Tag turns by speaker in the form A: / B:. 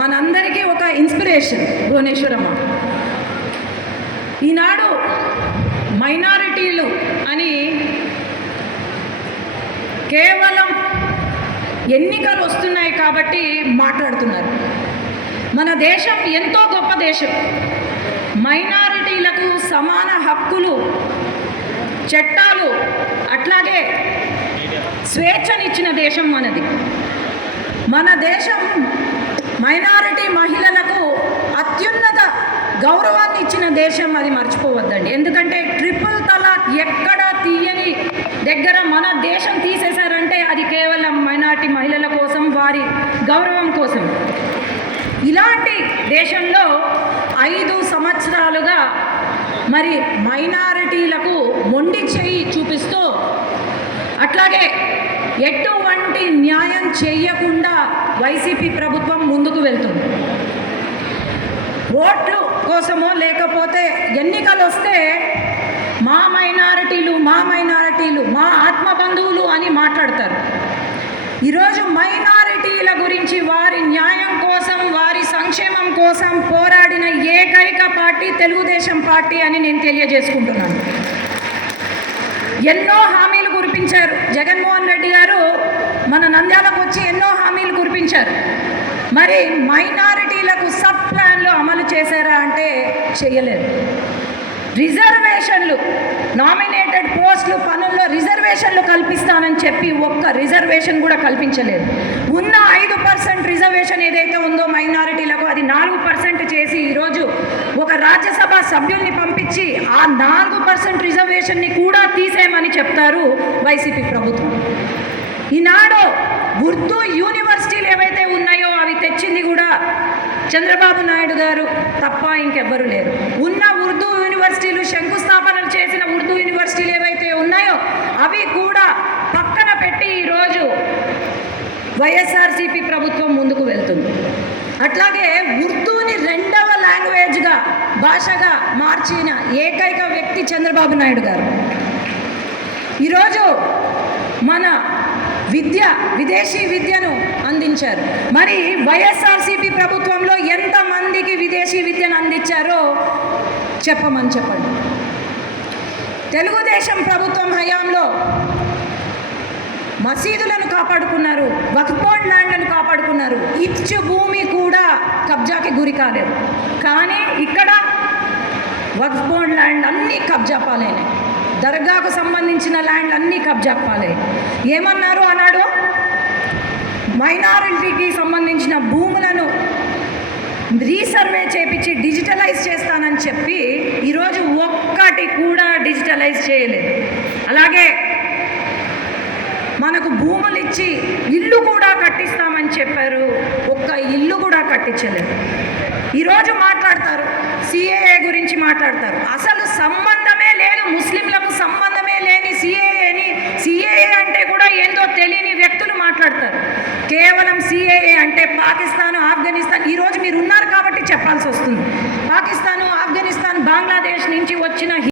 A: మనందరికీ ఒక ఇన్స్పిరేషన్ భువనేశ్వరమ్మ. ఈనాడు మైనారిటీలు అని కేవలం ఎన్నికలు వస్తున్నాయి కాబట్టి మాట్లాడుతున్నారు. మన దేశం ఎంతో గొప్ప దేశం. మైనారిటీలకు సమాన హక్కులు చట్టాలు అట్లాగే స్వేచ్ఛనిచ్చిన దేశం మనది. మన దేశం మైనారిటీ మహిళలకు అత్యున్నత గౌరవాన్ని ఇచ్చిన దేశం అది మర్చిపోవద్దండి. ఎందుకంటే ట్రిపుల్ తలాక్ ఎక్కడ తీయని దగ్గర మన దేశం తీసేశారంటే అది కేవలం మైనారిటీ మహిళల కోసం వారి గౌరవం కోసం. ఇలాంటి దేశంలో ఐదు సంవత్సరాలుగా మరి మైనారిటీలకు మొండి చేయి చూపిస్తూ అట్లాగే ఎటువంటి న్యాయం చేయకుండా వైసీపీ ప్రభుత్వం ముందుకు వెళ్తుంది. ఓట్లు కోసమో లేకపోతే ఎన్నికలు వస్తే మా మైనారిటీలు మా మైనారిటీలు మా ఆత్మ బంధువులు అని మాట్లాడతారు. ఈరోజు మైనారిటీల గురించి వారి న్యాయం కోసం వారి సంక్షేమం కోసం పోరాడిన ఏకైక పార్టీ తెలుగుదేశం పార్టీ అని నేను తెలియజేసుకుంటున్నాను. ఎన్నో హామీలు కురిపించారు. జగన్మోహన్ రెడ్డి గారు మన నంద్యాలకు వచ్చి ఎన్నో హామీలు కురిపించారు. మరి మైనారిటీలకు సబ్ ప్లాన్లు అమలు చేశారా అంటే చేయలేదు. రిజర్వేషన్లు నామినేటెడ్ పోస్టులు పనుల్లో రిజర్వేషన్లు కల్పిస్తానని చెప్పి ఒక్క రిజర్వేషన్ కూడా కల్పించలేదు. ఉన్న ఐదు పర్సెంట్ రిజర్వేషన్ ఏదైతే ఉందో మైనారిటీలకు అది నాలుగు పర్సెంట్ చేసి ఈరోజు ఒక రాజ్యసభ సభ్యుల్ని పంపించి ఆ నాలుగు పర్సెంట్ రిజర్వేషన్ని కూడా తీసేయమని చెప్తారు వైసీపీ ప్రభుత్వం. ఈనాడు ఉర్దూ యూనివర్సిటీలు ఏవైతే ఉన్నాయో అవి తెచ్చింది కూడా చంద్రబాబు నాయుడు గారు తప్ప ఇంకెవ్వరు లేరు. ఉన్న ఉర్దూ యూనివర్సిటీలు శంకుస్థాపనలు చేసిన ఉర్దూ యూనివర్సిటీలు ఏవైతే ఉన్నాయో అవి కూడా పక్కన పెట్టి ఈరోజు వైఎస్ఆర్సీపీ ప్రభుత్వం ముందుకు వెళ్తుంది. అట్లాగే ఉర్దూ భాషగా మార్చిన ఏకైక వ్యక్తి చంద్రబాబు నాయుడు గారు. ఈరోజు మన విద్య విదేశీ విద్యను అందించారు. మరి వైఎస్ఆర్సీపీ ప్రభుత్వంలో ఎంతమందికి విదేశీ విద్యను అందించారో చెప్పమని చెప్పండి. తెలుగుదేశం ప్రభుత్వం హయాంలో మసీదులను కాపాడుకున్నారు వక్ఫోన్ ల్యాండ్లను కాపాడుకున్నారు. ఇచ్చు భూమి కూడా కబ్జాకి గురి కాలేదు. కానీ ఇక్కడ వక్ఫోర్డ్ ల్యాండ్ అన్నీ కబ్జా పాలైనాయి. దర్గాకు సంబంధించిన ల్యాండ్ అన్నీ కబ్జా పాలే ఏమన్నారు అన్నాడు మైనారిటీకి సంబంధించిన భూములను రీసర్వే చేపించి డిజిటలైజ్ చేస్తానని చెప్పి ఈరోజు ఒక్కటి కూడా డిజిటలైజ్ చేయలేదు. అలాగే మనకు భూములు ఇచ్చి ఇల్లు కూడా కట్టిస్తామని చెప్పారు. ఒక్క ఇల్లు కూడా కట్టించలేదు. ఈరోజు మాట్లాడతారు. సిఏఏ గురించి మాట్లాడతారు. అసలు సంబంధమే లేదు ముస్లింలకు సంబంధమే లేని సిఏఏని సిఏఏ అంటే కూడా ఏందో తెలియని వ్యక్తులు మాట్లాడతారు. కేవలం సిఏఏ అంటే పాకిస్తాన్ ఆఫ్ఘనిస్తాన్ ఈరోజు మీరు ఉన్నారు కాబట్టి చెప్పాల్సి వస్తుంది. పాకిస్తాన్ ఆఫ్ఘనిస్తాన్ బంగ్లాదేశ్ నుంచి వచ్చిన